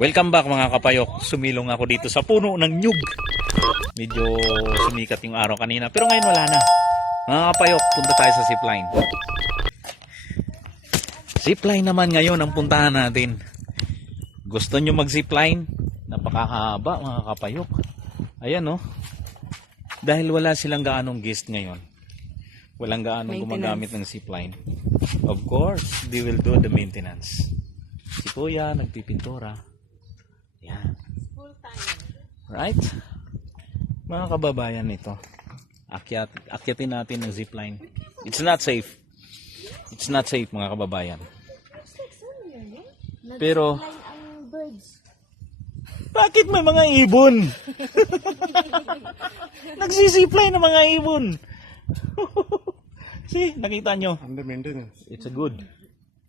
Welcome back mga kapayok. Sumilong ako dito sa puno ng nyug. Medyo sumikat yung araw kanina. Pero ngayon wala na. Mga kapayok, punta tayo sa zipline. Zipline naman ngayon ang puntahan natin. Gusto nyo mag-zipline? Napakahaba mga kapayok. Ayan oh. Dahil wala silang gaanong guest ngayon. Walang gaanong gumagamit ng zipline. Of course, they will do the maintenance. Si Kuya nagpipintura. Yan. Right? Mga kababayan ito. Akyatin natin ng zipline. It's not safe. It's not safe mga kababayan. Pero bakit may mga ibon? Nagsisipline ng mga ibon. See, nakita nyo? Under maintenance. It's a good.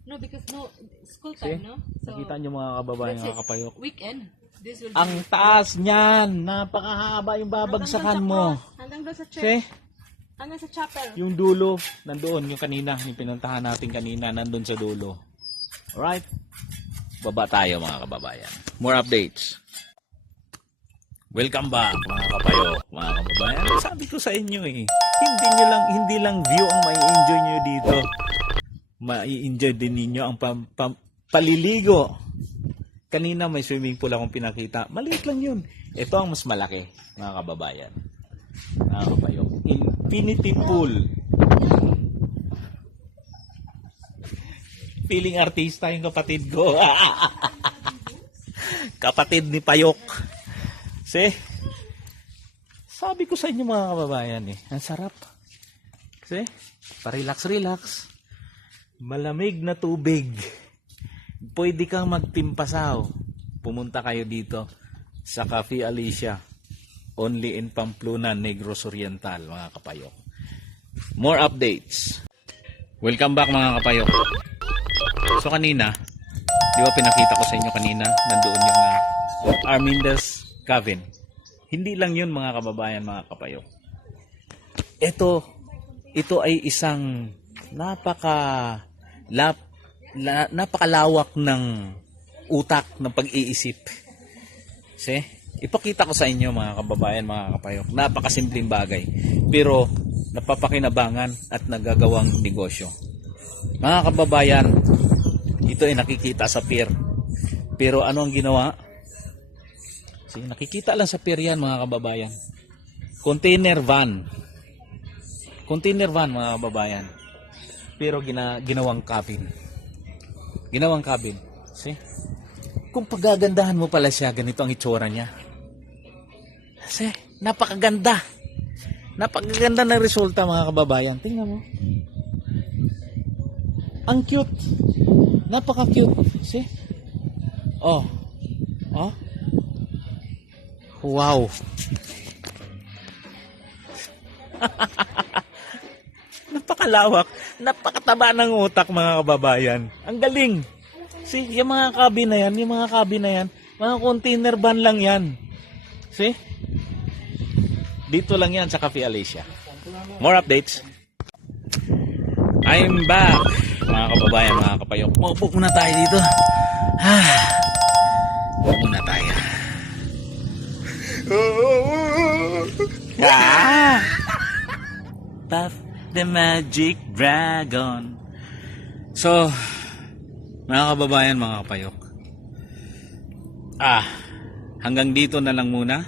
No, because no school See? time, no? So, Nakita nyo mga kababayan, mga kapayok. weekend. This will Ang taas niyan. Napakahaba yung babagsakan mo. hanggang doon sa church. See? Hanggang sa chapel. Yung dulo, nandoon. Yung kanina, yung pinuntahan natin kanina, nandun sa dulo. Alright? Baba tayo mga kababayan. More updates. Welcome back mga kapayok, mga kababayan. Sabi ko sa inyo eh, hindi lang view ang mai-enjoy nyo dito. Mai-enjoy din ninyo ang paliligo. Kanina may swimming pool akong pinakita. Maliit lang yun. Ito ang mas malaki, mga kababayan. Mga kapayok. Infinity pool. Feeling artista yung kapatid ko. Kapatid ni Payok. See? Sabi ko sa inyo mga kababayan eh. Ang sarap. See? Pa-relax-relax. Malamig na tubig. Pwede kang magtimpasaw. Pumunta kayo dito sa Cafe Alicia. Only in Pamplona, Negros Oriental, mga kapayok. More updates. Welcome back mga kapayok. So kanina, di ba pinakita ko sa inyo kanina, nandoon yung Armindas Cabin. Hindi lang yun mga kababayan, mga kapayok. Ito ay isang napakalawak ng utak ng pag-iisip. See? Ipakita ko sa inyo mga kababayan, mga kapayok. Napakasimpleng bagay. Pero napapakinabangan at nagagawang negosyo. Mga kababayan, ito ay nakikita sa pier. Pero ano ang ginawa? Sige, nakikita lang sa pier yan mga kababayan. Container van. Container van mga kababayan. Pero ginawang cabin. Ginawang cabin. See? Kung pagagandahan mo pala siya, ganito ang itsura niya. See? Napakaganda. Napakaganda ng resulta mga kababayan. Tingnan mo. Ang cute. Napaka-cute. See? Oh. Oh. Wow. Napakalawak. Napakataba ng utak mga kababayan. Ang galing. See, yung mga cabin na yan, mga container van lang yan. See? Dito lang yan sa Cafe Alicia. More updates. I'm back. Mga kababayan, mga kapayok. Maupo muna tayo dito. Maupo muna tayo. Puff the Magic Dragon. So, mga kababayan, mga kapayok. Hanggang dito na lang muna.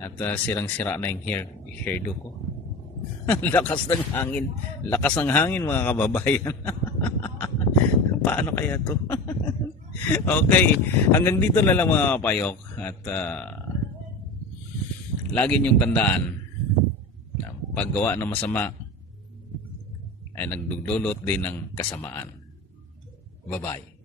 At sirang-sira na yung hairdo ko. Lakas ng hangin. Lakas ng hangin mga kababayan. Paano kaya to? Okay. Hanggang dito na lang mga kapayok. At lagi niyong tandaan na paggawa ng masama ay nagdudulot din ng kasamaan. Bye-bye.